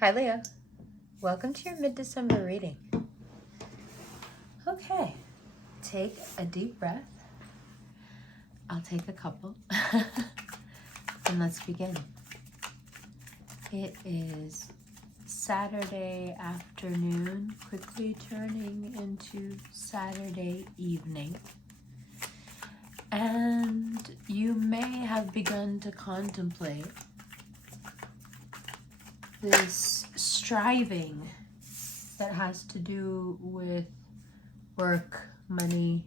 Hi, Leo. Welcome to your mid-December reading. Okay, take a deep breath. I'll take a couple. And let's begin. It is Saturday afternoon, quickly turning into Saturday evening. And you may have begun to contemplate this striving that has to do with work, money,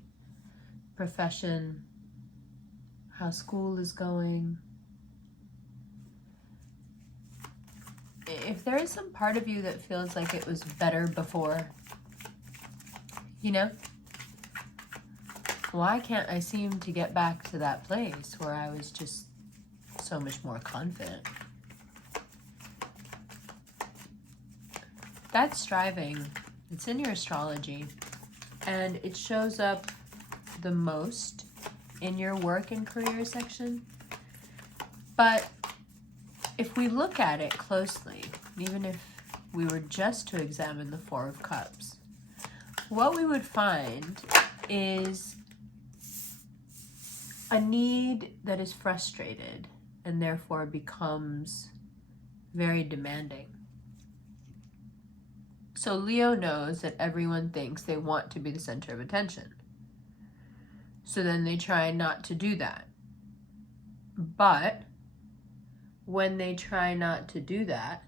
profession, how school is going. If there is some part of you that feels like it was better before, why can't I seem to get back to that place where I was just so much more confident? That striving, it's in your astrology, and it shows up the most in your work and career section. But if we look at it closely, even if we were just to examine the Four of Cups, what we would find is a need that is frustrated and therefore becomes very demanding. So Leo knows that everyone thinks they want to be the center of attention. So then they try not to do that. But when they try not to do that,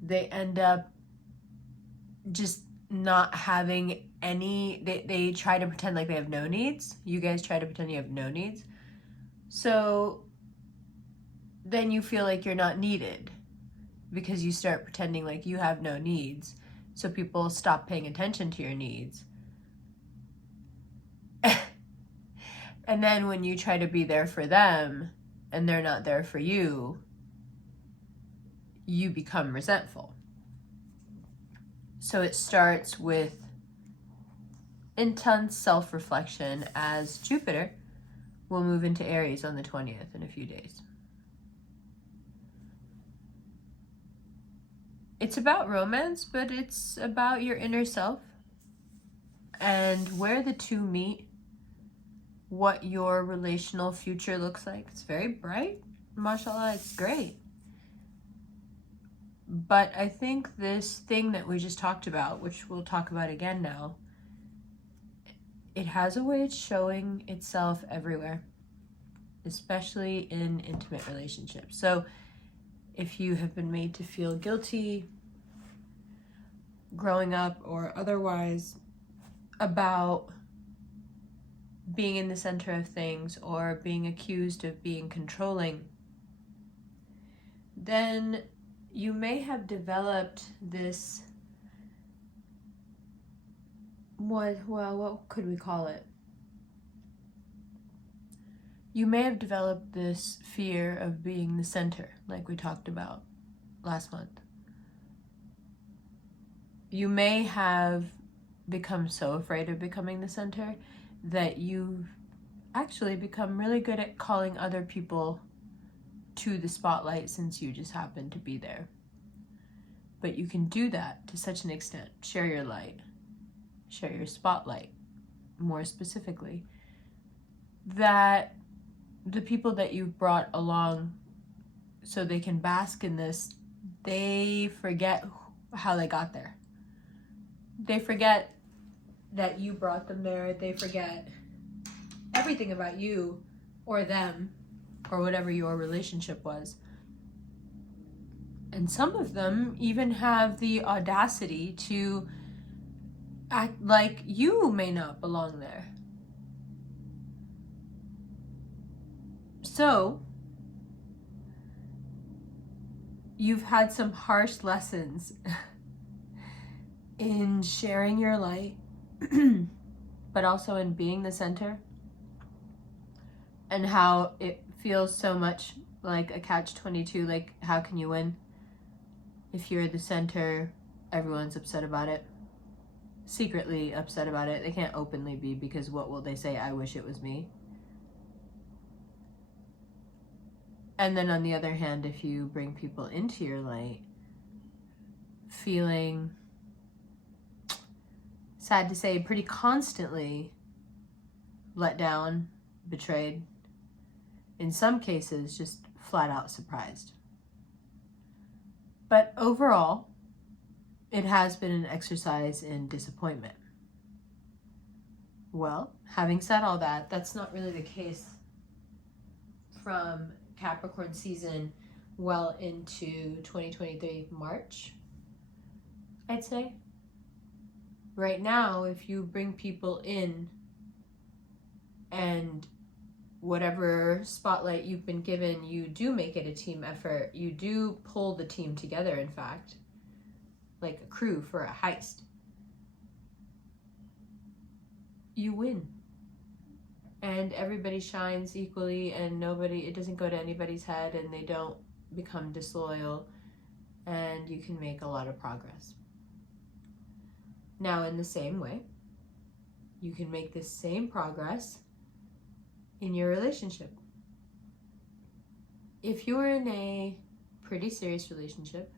they end up just not having any, they try to pretend like they have no needs. You guys try to pretend you have no needs. So then you feel like you're not needed because you start pretending like you have no needs. So people stop paying attention to your needs. And then when you try to be there for them and they're not there for you, you become resentful. So it starts with intense self-reflection as Jupiter will move into Aries on the 20th in a few days. It's about romance, but it's about your inner self and where the two meet, what your relational future looks like. It's very bright. Mashallah, it's great. But I think this thing that we just talked about, which we'll talk about again now, it has a way of showing itself everywhere, especially in intimate relationships. So if you have been made to feel guilty growing up or otherwise about being in the center of things or being accused of being controlling, then you may have developed this, what could we call it? You may have developed this fear of being the center, like we talked about last month. You may have become so afraid of becoming the center that you've actually become really good at calling other people to the spotlight since you just happen to be there. But you can do that to such an extent. Share your light. Share your spotlight, more specifically. That the people that you've brought along so they can bask in this, they forget how they got there. They forget that you brought them there. They forget everything about you or them or whatever your relationship was. And some of them even have the audacity to act like you may not belong there. So, you've had some harsh lessons in sharing your light, but also in being the center, and how it feels so much like a catch-22, like how can you win? If you're the center, everyone's upset about it. Secretly upset about it. They can't openly be because what will they say? I wish it was me. And then on the other hand, if you bring people into your light, feeling, sad to say, pretty constantly let down, betrayed, in some cases just flat out surprised. But overall, it has been an exercise in disappointment. Well, having said all that, that's not really the case from Capricorn season well into 2023 March, I'd say. Right now, if you bring people in and whatever spotlight you've been given, you do make it a team effort. You do pull the team together, in fact, like a crew for a heist. You win. And everybody shines equally, and it doesn't go to anybody's head, and they don't become disloyal, and you can make a lot of progress. Now, in the same way, you can make this same progress in your relationship. If you're in a pretty serious relationship,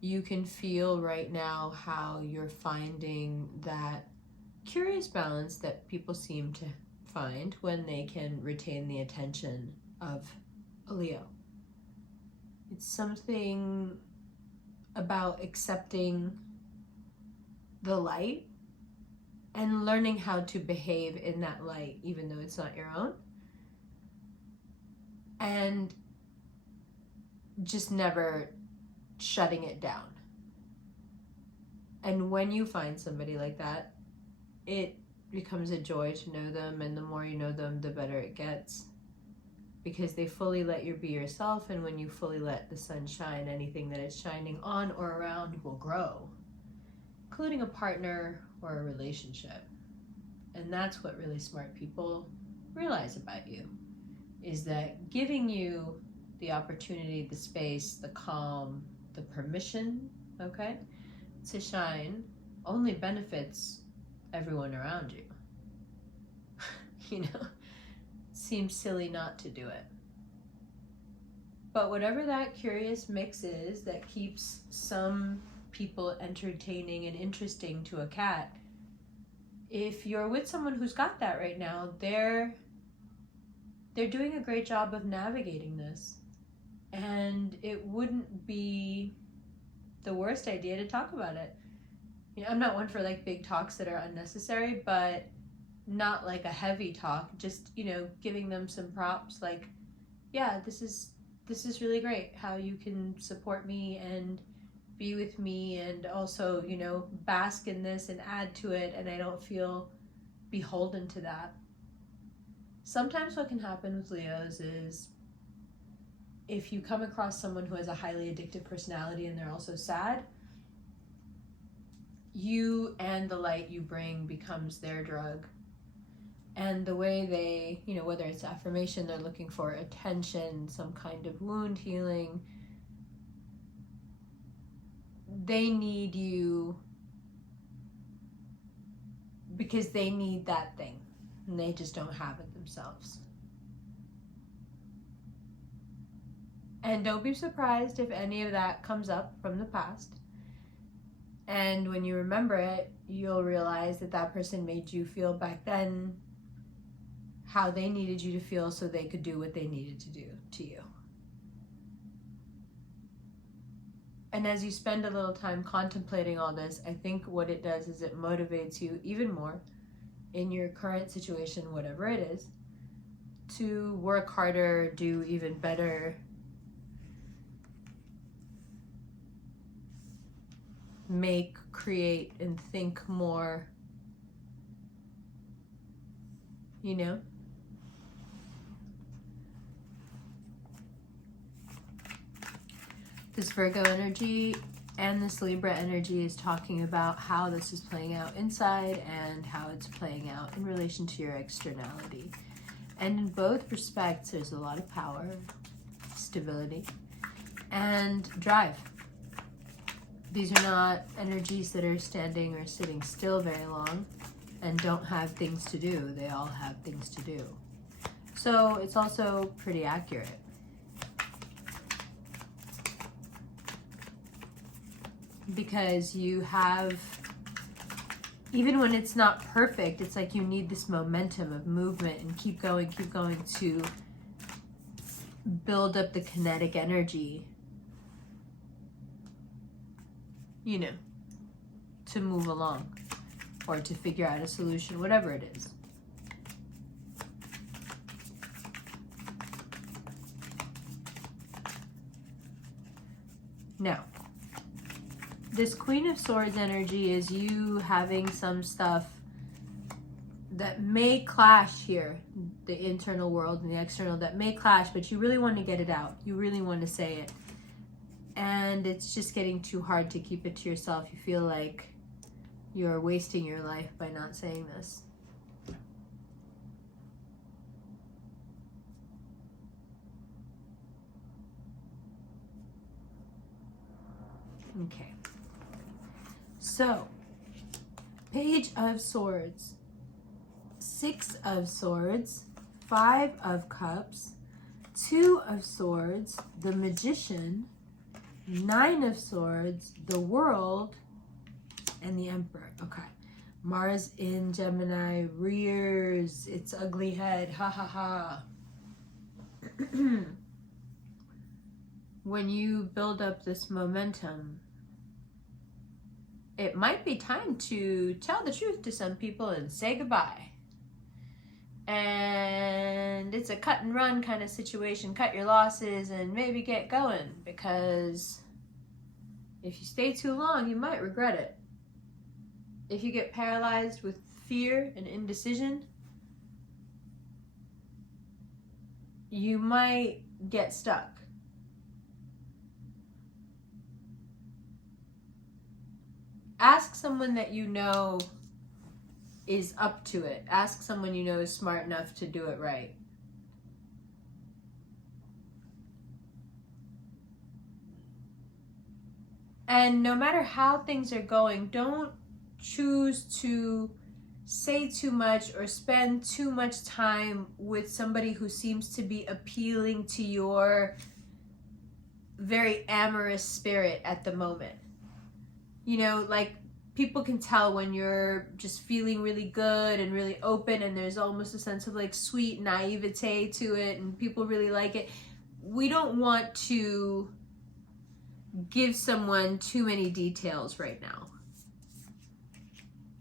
you can feel right now how you're finding that curious balance that people seem to find when they can retain the attention of a Leo. It's something about accepting the light and learning how to behave in that light, even though it's not your own. And just never shutting it down. And when you find somebody like that, it becomes a joy to know them, and the more you know them, the better it gets. Because they fully let you be yourself, and when you fully let the sun shine, anything that is shining on or around will grow, including a partner or a relationship. And that's what really smart people realize about you, is that giving you the opportunity, the space, the calm, the permission, okay, to shine only benefits everyone around you. You know, seems silly not to do it. But whatever that curious mix is that keeps some people entertaining and interesting to a cat, if you're with someone who's got that right now, they're doing a great job of navigating this. And it wouldn't be the worst idea to talk about it. You know, I'm not one for like big talks that are unnecessary, but not like a heavy talk, just, you know, giving them some props like, yeah, this is really great how you can support me and be with me, and also, you know, bask in this and add to it, and I don't feel beholden to that. Sometimes what can happen with Leos is if you come across someone who has a highly addictive personality and they're also sad, you and the light you bring becomes their drug. And the way they, you know, whether it's affirmation, they're looking for attention, some kind of wound healing, they need you because they need that thing and they just don't have it themselves. And don't be surprised if any of that comes up from the past. And when you remember it, you'll realize that that person made you feel back then how they needed you to feel so they could do what they needed to do to you. And as you spend a little time contemplating all this, I think what it does is it motivates you even more in your current situation, whatever it is, to work harder, do even better, make, create, and think more, you know? This Virgo energy and this Libra energy is talking about how this is playing out inside and how it's playing out in relation to your externality. And in both respects, there's a lot of power, stability, and drive. These are not energies that are standing or sitting still very long and don't have things to do. They all have things to do. So it's also pretty accurate. because you have, even when it's not perfect, it's like you need this momentum of movement and keep going to build up the kinetic energy, you know, to move along or to figure out a solution, whatever it is. Now, this Queen of Swords energy is you having some stuff that may clash here, the internal world and the external, that may clash, but you really want to get it out. You really want to say it. And it's just getting too hard to keep it to yourself. You feel like you're wasting your life by not saying this. Okay. So, Page of Swords, 6 of Swords, 5 of Cups, 2 of Swords, the Magician, 9 of Swords, the World, and the Emperor. Okay. Mars in Gemini rears its ugly head. Ha ha ha. When you build up this momentum, it might be time to tell the truth to some people and say goodbye. And it's a cut and run kind of situation. Cut your losses and maybe get going, because if you stay too long, you might regret it. If you get paralyzed with fear and indecision, you might get stuck. Ask someone that you know is up to it. Ask someone you know is smart enough to do it right. And no matter how things are going, don't choose to say too much or spend too much time with somebody who seems to be appealing to your very amorous spirit at the moment. You know, like, people can tell when you're just feeling really good and really open, and there's almost a sense of like sweet naivete to it, and people really like it. We don't want to give someone too many details right now.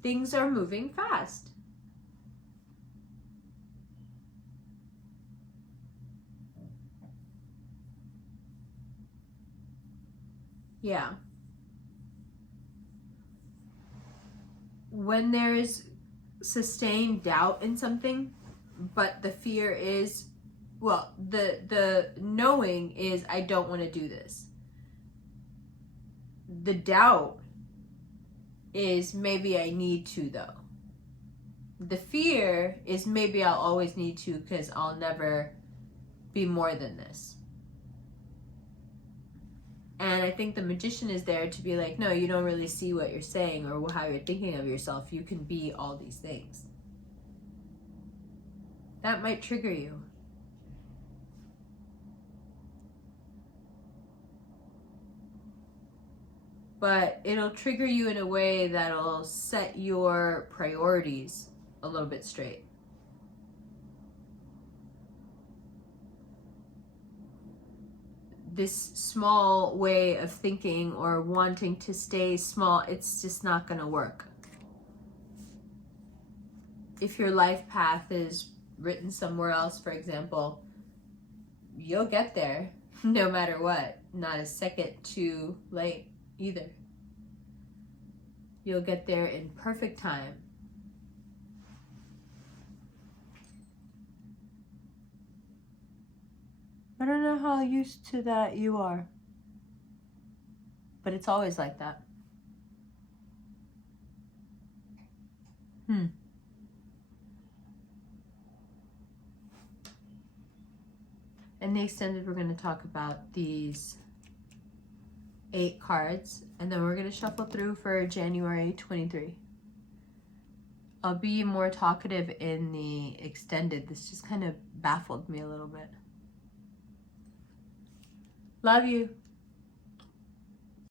Things are moving fast. Yeah. When there's sustained doubt in something, but the fear is, well, the knowing is, I don't want to do this. The doubt is, maybe I need to though. The fear is, maybe I'll always need to because I'll never be more than this. And I think the Magician is there to be like, no, you don't really see what you're saying or how you're thinking of yourself. You can be all these things. That might trigger you. But it'll trigger you in a way that'll set your priorities a little bit straight. This small way of thinking or wanting to stay small, it's just not going to work. If your life path is written somewhere else, for example, you'll get there no matter what. Not a second too late either. You'll get there in perfect time. I don't know how used to that you are, but it's always like that. In the extended, we're going to talk about these 8 cards, and then we're going to shuffle through for January 23. I'll be more talkative in the extended. This just kind of baffled me a little bit. Love you.